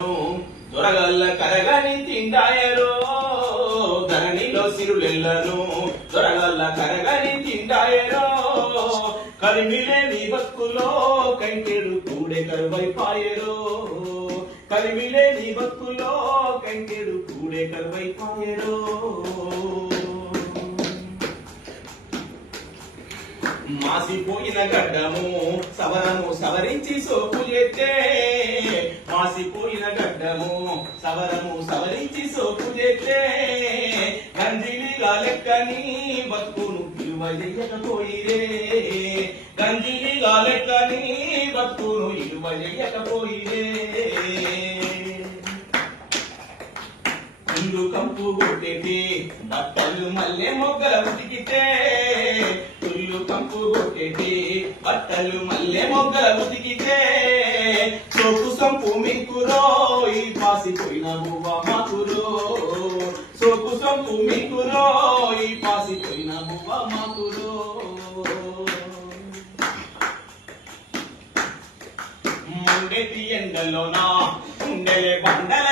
దొరగల్ల కరగని తిండాయరో ధరణిలో సిరులెల్లను దొరగల్ల కరగని తిండాయరో కలిమిలే నీ బతుకులో కంకెడు కూడే కరువైపాయరో కలిమిలే నీ బతుకులో కంకెడు కూడే కరువైపాయరో మాసిపోయిన గడ్డము సవరము సవరించి సోపు చేస్తే. మాసిపోయిన గడ్డము సవరము సవరించి సోపు చేస్తే. గంజిలిగా లెక్కని బతుకును విలువ గంజిలిగా లెక్కని బతుకును విలువ ముందు కంపు కొట్టేటి బట్టలు మల్లె మొగ్గల ఉతికితే. కంపు బట్టలు మల్లె మొగ్గల ఉతికితే సోపు సంపు మీకురో ఈ పాసిపోయిన బువ్వ మాకురో. సోపు సంపు మీకురో ఈ పాసిపోయిన బువ్వ మాకురో. మండెటి ఎండలోనా ఉండలే బండల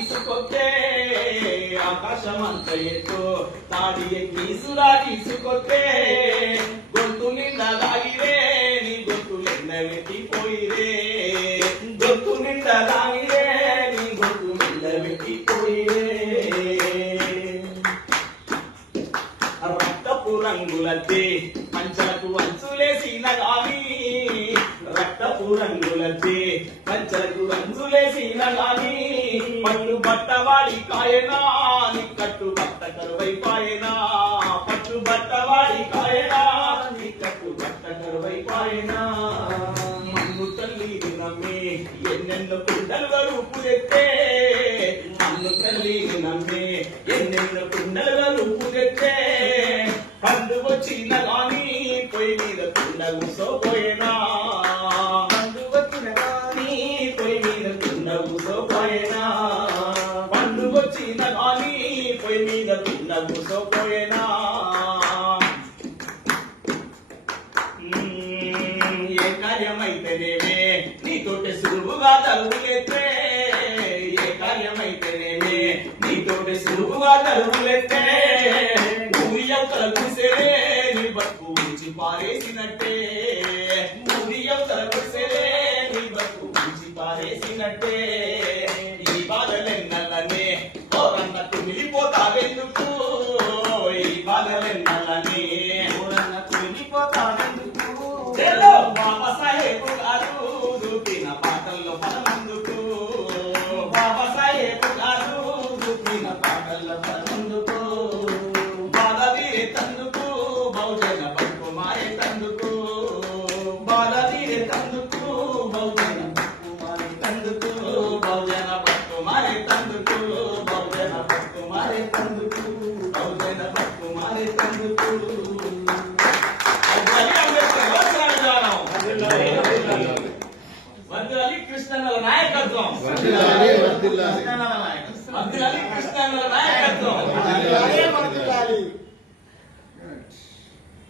సురాగీసుకొస్తే ఆకాశమంత ఎత్తు తాడి ఎక్కి సురాగీసుకొస్తే గొంతు నిండా లాగిరే నీ గొంతు నిన్న వెట్టిపోయిరే గొంతు నిండా లాగిరే నీ గొంతు నిన్న వెట్టిపోయిరే రక్తపు రంగులతే పంచకు అంచులేసిన గాలి. రక్తపు రంగులచే పంచలకు అంచులేసిన గాని పట్టు బట్ట వాడి కాయనా నీ కట్టు బట్ట కరువైపాయనా పట్టు బట్ట వాడి కాయనా నీ కట్టు బట్ట కరువైపాయనా మన్ను తల్లి నమ్మి ఎన్నెన్నో కుండలు ఎత్తే. మన్ను తల్లి నమ్మి ఎన్నెన్నో కుండల రూపు ఎత్తే. పండు వచ్చిన గాని పొయ్యి మీద కుండ కూసోపోయేనా కూసోపోయేనా పండు వచ్చిన పొయ్యి మీద కుండ కూసోపోయేనా? ఏ కార్యమైతేనేమే నీతోటి సులువుగా తలుపులెత్తే ఏ కార్యమైతేనేమే నీతోటి సులువుగా తలుపులెత్తే ఊరి అవతల కుసెలే నీ బతుకు ఉంచి పారేసినట్టే. ఊరి అవతల కుసెలే నీ బతుకు ఉంచి పారేసినట్టే. చెల్లో ಕೃಷ್ಣನ ನಾಯಕ